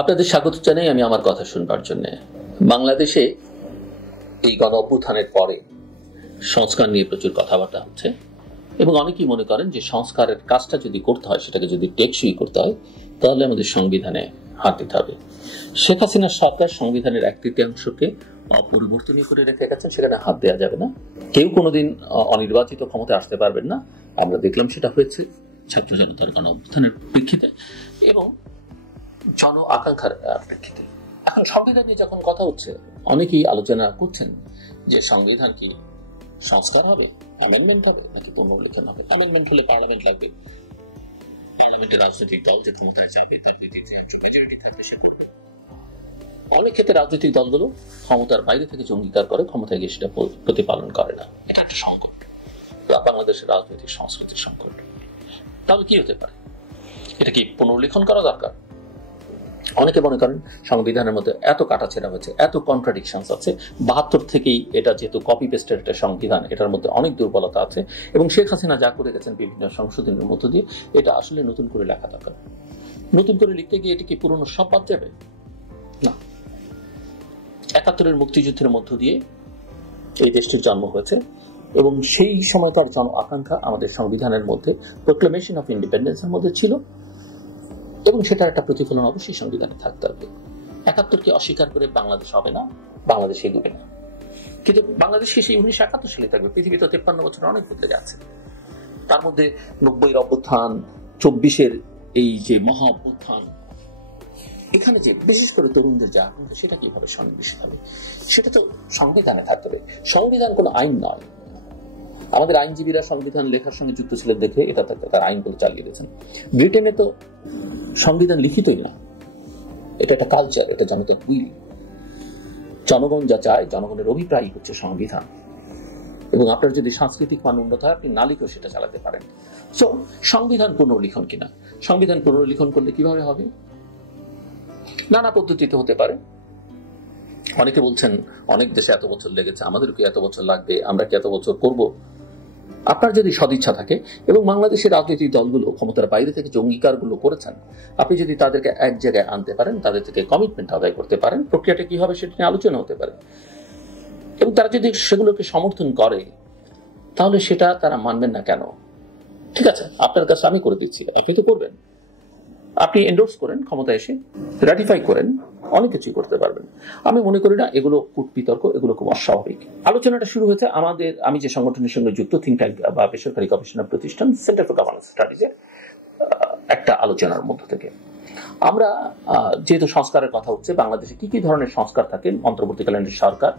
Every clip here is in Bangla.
আপনাদের স্বাগত জানাই আমি আমার কথা শুনবার জন্য। বাংলাদেশে এই গণ অভ্যুত্থানের পরে সংস্কার নিয়ে প্রচুর কথাবার্তা হচ্ছে এবং অনেকেই মনে করেন যে সংস্কারের কাজটা যদি করতে হয়, সেটাকে যদি টেকসই করতে হয়, তাহলে আমাদের সংবিধানে হাত দিতে হবে। শেখ হাসিনার সরকার সংবিধানের 1/3 অপরিবর্তনীয় করে রেখে গেছেন, সেখানে হাত দেওয়া যাবে না। কেউ কোনোদিন অনির্বাচিত ক্ষমতায় আসতে পারবেন না। আমরা দেখলাম সেটা হয়েছে ছাত্র জনতার গণ অভ্যুত্থানের প্রেক্ষিতে এবং জন আকাঙ্ক্ষার প্রেক্ষিতে। এখন সংবিধান নিয়ে যখন কথা হচ্ছে, অনেকেই আলোচনা করছেন যে সংবিধান কি সংস্কার হবে, অ্যামেন্ডমেন্ট হবে নাকি পুনর্লিখন হবে। অ্যামেন্ডমেন্ট হলে পার্লামেন্ট লাগবে, পার্লামেন্টের রাজনৈতিক দল যে ক্ষমতায় যাবে তার মেজরিটি থাকলে সে করবে। অনেক ক্ষেত্রে রাজনৈতিক দলগুলো ক্ষমতার বাইরে থেকে যে অঙ্গীকার করে, ক্ষমতায় গিয়ে সেটা প্রতিপালন করে না। এটা একটা সংকট, বাংলাদেশের রাজনৈতিক সংস্কৃতির সংকট। তাহলে কি হতে পারে? এটা কি পুনর্লিখন করা দরকার? অনেকে মনে করেন সংবিধানের মধ্যে এত কাটাছেঁড়া হয়েছে, এত কন্ট্রাডিকশনস আছে, 72 থেকেই এটা যেহেতু কপি পেস্টের একটা সংবিধান, এটার মধ্যে অনেক দুর্বলতা আছে এবং শেখ হাসিনা যা করে গেছেন বিভিন্ন সংশোধনের মধ্য দিয়ে, এটা আসলে নতুন করে লেখা দরকার। নতুন করে লিখতে গিয়ে এটা কি পুরনো সব বাদ যাবে? না। 71-এর মুক্তিযুদ্ধের মধ্য দিয়ে এই দেশটির জন্ম হয়েছে এবং সেই সময়কার জন আকাঙ্ক্ষা আমাদের সংবিধানের মধ্যে, প্রোক্লেমেশন অফ ইন্ডিপেন্ডেন্সের মধ্যে ছিল এবং সেটার একটা প্রতিফলন অবশ্যই সংবিধানে থাকতে হবে। 71কে অস্বীকার করে বাংলাদেশ হবে না, বাংলাদেশ এগোবে না। কিন্তু বাংলাদেশ সেই 1971 সালে থাকবে। পৃথিবী তো 53 বছর অনেক বদলে যাচ্ছে। তার মধ্যে 90-এর অভ্যুত্থান, 24-এর এই যে মহা অভ্যুত্থান, এখানে যে বিশেষ করে তরুণদের যা আকাঙ্ক্ষা, সেটা কিভাবে সন্নিবেশিত হবে, সেটা তো সংবিধানে থাকতে হবে। সংবিধান কোনো আইন নয়। আমাদের আইনজীবীরা সংবিধান লেখার সঙ্গে যুক্ত ছিলেন দেখে এটা তার আইনগুলো চালিয়ে দিয়েছেন। ব্রিটেনে তো সংবিধান লিখিতই না, এটা একটা কালচার, এটা জনতার উইল। জনগণ যা চায়, জনগণের অভিপ্রায় হচ্ছে সংবিধান। এবং আপনার যদি সাংস্কৃতিক মান উন্নত হয়, আপনি না লিখেও সেটা চালাতে পারেন। সো সংবিধান পুনর্লিখন কিনা, সংবিধান পুনর্লিখন করলে কিভাবে হবে? নানা পদ্ধতিতে হতে পারে। অনেকে বলছেন অনেক দেশে এত বছর লেগেছে, আমাদের কি এত বছর লাগবে, আমরা কি এত বছর করব? আপনার যদি সদিচ্ছা থাকে এবং বাংলাদেশের রাজনৈতিক দলগুলো ক্ষমতার বাইরে থেকে যে অঙ্গীকারগুলো করেছেন, আপনি যদি তাদেরকে এক জায়গায় আনতে পারেন, তাদের থেকে কমিটমেন্ট আদায় করতে পারেন, প্রক্রিয়াটা কি হবে সেটা নিয়ে আলোচনা হতে পারে এবং তারা যদি সেগুলোকে সমর্থন করে, তাহলে সেটা তারা মানবেন না কেন? ঠিক আছে, আপনার কাছে আমি করে দিচ্ছি, আপনি তো করবেন। আপনি এন্ডোর্স করেন, ক্ষমতায় এসে রাটিফাই করেন, অনেক কিছুই করতে পারবেন। আমি মনে করি না এগুলো কূট বিতর্ক, এগুলো খুব অস্বাভাবিক। আলোচনাটা শুরু হয়েছে আমি যে সংগঠনের সঙ্গে যুক্ত, থিঙ্ক ট্যাঙ্ক বা বেসরকারি গবেষণা প্রতিষ্ঠান সেন্টার ফর গভর্নেন্স স্টাডিজের একটা আলোচনার মধ্য থেকে। আমরা যেহেতু সংস্কারের কথা হচ্ছে, বাংলাদেশে কি কি ধরনের সংস্কার থাকে, অন্তর্বর্তীকালীন সরকার,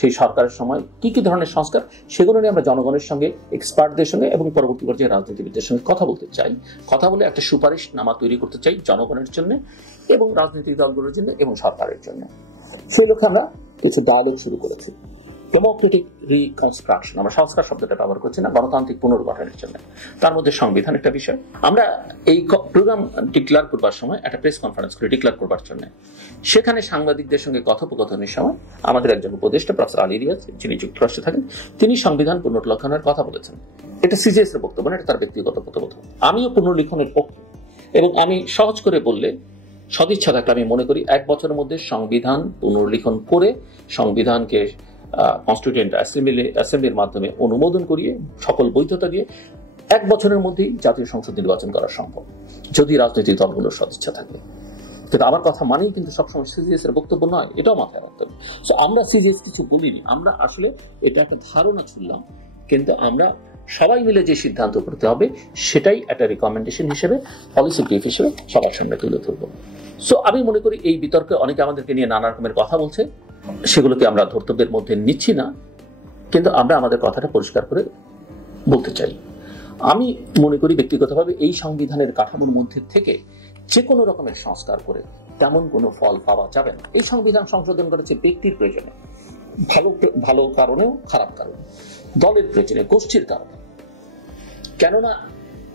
সেই সরকারের সময় কি কি ধরনের সংস্কার, সেগুলো নিয়ে আমরা জনগণের সঙ্গে, এক্সপার্টদের সঙ্গে এবং পরবর্তী পর্যায়ে রাজনীতিবিদদের সঙ্গে কথা বলতে চাই। কথা বলে একটা সুপারিশনামা তৈরি করতে চাই জনগণের জন্য এবং রাজনৈতিক দলগুলোর জন্য এবং সরকারের জন্য। সেই লক্ষ্যে আমরা কিছু ডায়ালগ শুরু করেছি। ডেমোক্রেটিক রিকনস্ট্রাকশন, আমরা সংস্কার শব্দটা ব্যবহার করছি না, গণতান্ত্রিক পুনর্গঠনের জন্য। তার মধ্যে সংবিধান একটা বিষয়। আমরা এই প্রোগ্রাম ডিক্লেয়ার করবার সময় একটা প্রেস কনফারেন্স করে ডিক্লেয়ার করবার জন্য, সেখানে সাংবাদিকদের সঙ্গে কথোপকথনের সময় আমাদের একজন উপদেষ্টা প্রফেসর আলী রিয়াজ, যিনি যুক্তরাষ্ট্রে থাকেন, তিনি সংবিধান পুনর্লিখনের কথা বলেছেন। এটা সিজিএস এর বক্তব্য না, এটা তার ব্যক্তিগত বক্তব্য। আমিও পুনর্লিখনের পক্ষে এবং আমি সহজ করে বললে, সদিচ্ছা থাকলে আমি মনে করি 1 বছরের মধ্যে সংবিধান পুনর্লিখন করে সংবিধানকে কনস্টিটিউয়েন্ট অ্যাসেম্বলির মাধ্যমে অনুমোদন করিয়ে সকল বৈধতা দিয়ে 1 বছরের মধ্যেই জাতীয় সংসদ নির্বাচন করা সম্ভব, যদি রাজনৈতিক দলগুলোর সদিচ্ছা থাকে। কিন্তু আমার কথা মানেই কিন্তু সবসময় সিজিএস এর বক্তব্য নয়, এটাও মাথায় রাখতে হবে। আমরা সিজিএস কিছু বলিনি, আমরা আসলে এটা একটা ধারণা ছুড়লাম, কিন্তু আমরা সবাই মিলে যে সিদ্ধান্ত করতে হবে সেটাই একটা রিকমেন্ডেশন হিসেবে, পলিসি ব্রিফ হিসেবে সবার সামনে তুলে ধরবো। সো আমি মনে করি এই বিতর্কে অনেকে আমাদেরকে নিয়ে নানা রকমের কথা বলছে, সেগুলোকে আমরা ধর্তব্যের মধ্যে নিচ্ছি না, কিন্তু আমরা আমাদের কথাটা পরিষ্কার করে বলতে চাই। আমি মনে করি ব্যক্তিগতভাবে এই সংবিধানের কাঠামোর মধ্যে থেকে যে কোনো রকমের সংস্কার করে তেমন কোনো ফল পাওয়া যাবে না। এই সংবিধান সংশোধন করেছে ব্যক্তির প্রয়োজনে, ভালো কারণেও খারাপ কারণে, দলের প্রয়োজনে, গোষ্ঠীর কারণে। কেননা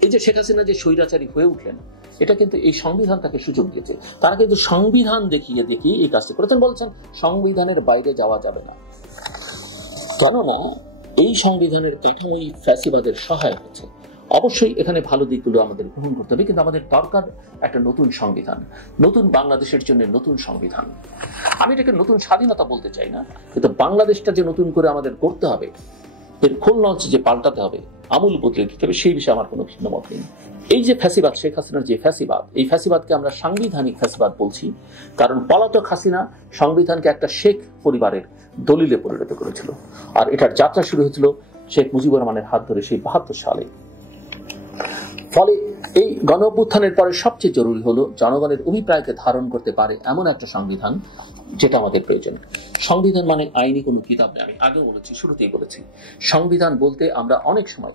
এই যে শেখ হাসিনা যে স্বৈরাচারী হয়ে উঠলেন, এটা কিন্তু এই সংবিধান তাকে সুযোগ দিয়েছে। তারা কিন্তু সংবিধান দেখিয়ে এই কাজটা করেছেন। বলছেন সংবিধানের বাইরে যাওয়া যাবে না, কেননা এই সংবিধানের কাঠামোই ফ্যাসিবাদের সহায়ক হচ্ছে। অবশ্যই এখানে ভালো দিকগুলো আমাদের গ্রহণ করতে হবে, কিন্তু আমাদের দরকার একটা নতুন সংবিধান, নতুন বাংলাদেশের জন্য নতুন সংবিধান। আমি এটাকে নতুন স্বাধীনতা বলতে চাই না, কিন্তু বাংলাদেশটা যে নতুন করে আমাদের করতে হবে, এর খোল নলচ যে পাল্টাতে হবে, আমূল বদলে দিতে হবে, সেই বিষয়ে আমার কোনো ভিন্ন মত নেই। এই যে ফ্যাসিবাদ, শেখ হাসিনার যে ফ্যাসিবাদ, এই ফ্যাসিবাদকে আমরা সাংবিধানিক ফ্যাসিবাদ বলছি, কারণ পলাতক হাসিনা সংবিধানকে একটা শেখ পরিবারের দলিলে পরিণত করেছিল। আর এটার যাত্রা শুরু হয়েছিল শেখ মুজিবুর রহমানের হাত ধরে সেই ৭২ সালে। ফলে এই গণ অভ্যুত্থানের পরে সবচেয়ে জরুরি হলো জনগণের অভিপ্রায়কে ধারণ করতে পারে এমন একটা সংবিধান, যেটা আমাদের প্রয়োজন। সংবিধান মানে আইনি কোনো কিতাব নেই। আমি আগেও বলেছি, শুরুতেই বলেছি, সংবিধান বলতে আমরা অনেক সময়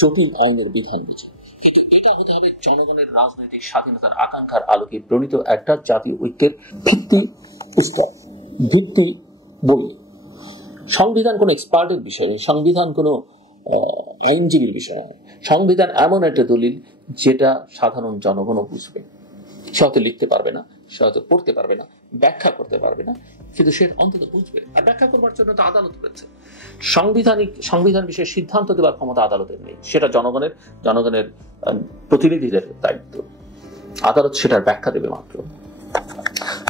জটিল আইনের বিধান বুঝি, কিন্তু এটা হতে হবে জনগণের রাজনৈতিক স্বাধীনতার আকাঙ্ক্ষার আলোকে প্রণীত একটা জাতীয় ঐক্যের ভিত্তি পুস্তক, ভিত্তি বই। সংবিধান কোনো এক্সপার্টের বিষয় নয়, সংবিধান কোনো আইনজীবীর বিষয় নয়। সংবিধান এমন একটা দলিল যেটা সাধারণ জনগণও বুঝবে। সে হয়তো লিখতে পারবে না, সে হয়তো পড়তে পারবে না, ব্যাখ্যা করতে পারবে না, কিন্তু সে অন্তত বুঝবে। আর ব্যাখ্যা করবার জন্য তো আদালত রয়েছে। সংবিধান বিষয়ে সিদ্ধান্ত দেওয়ার ক্ষমতা আদালতের নেই, সেটা জনগণের প্রতিনিধিদের দায়িত্ব। আদালত সেটার ব্যাখ্যা দেবে মাত্র।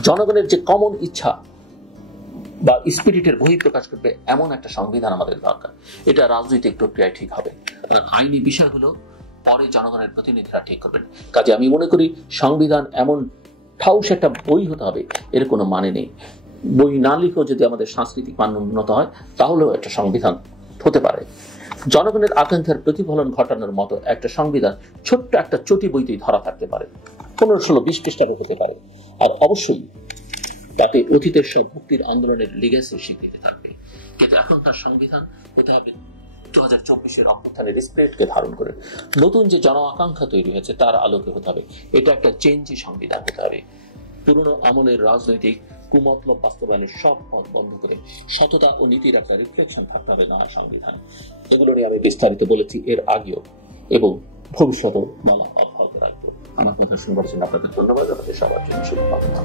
জনগণের যে কমন ইচ্ছা বা স্পিরিটের বহিঃপ্রকাশ করবে এমন একটা সংবিধান আমাদের দরকার। এটা রাজনৈতিক প্রক্রিয়ায় ঠিক হবে, আইনি বিষয়গুলো পরে জনগণের প্রতিনিধিরা ঠিক করবেন। কাজে আমি মনে করি সংবিধান এমন ঠাউস একটা বই হতে হবে, এর কোনো মানে নেই। বই না লিখেও যদি আমাদের সাংস্কৃতিক মান উন্নত হয়, তাহলেও একটা সংবিধান হতে পারে। জনগণের আকাঙ্ক্ষার প্রতিফলন ঘটানোর মতো একটা সংবিধান ছোট্ট একটা চটি বইতেই ধরা থাকতে পারে, 15-16-20 পৃষ্ঠা হতে পারে। আর অবশ্যই তাতে অতীতের সব মুক্তির আন্দোলনের লিগেসির স্বীকৃতি থাকবে। কিন্তু এখনকার সংবিধান হতে হবে 2024-এর অভ্যুত্থানের স্পিরিটকে ধারণ করে, নতুন যে জন আকাঙ্ক্ষা তৈরি হয়েছে তার আলোকে হতে হবে। এটা একটা চেঞ্জি সংবিধান হতে হবে। পুরনো আমলের রাজনৈতিক কুমতলব বাস্তবায়নের সব পথ বন্ধ করে সততা ও নীতির একটা রিফ্লেকশন থাকতে হবে নয়া সংবিধান। এগুলো নিয়ে আমি বিস্তারিত বলেছি এর আগেও, এবং ভবিষ্যতেও বলা অব্যাহত রাখবো। আমার কথা শুনবার জন্য আপনাদের ধন্যবাদ। আপনাদের সবার জন্য শুভকামনা।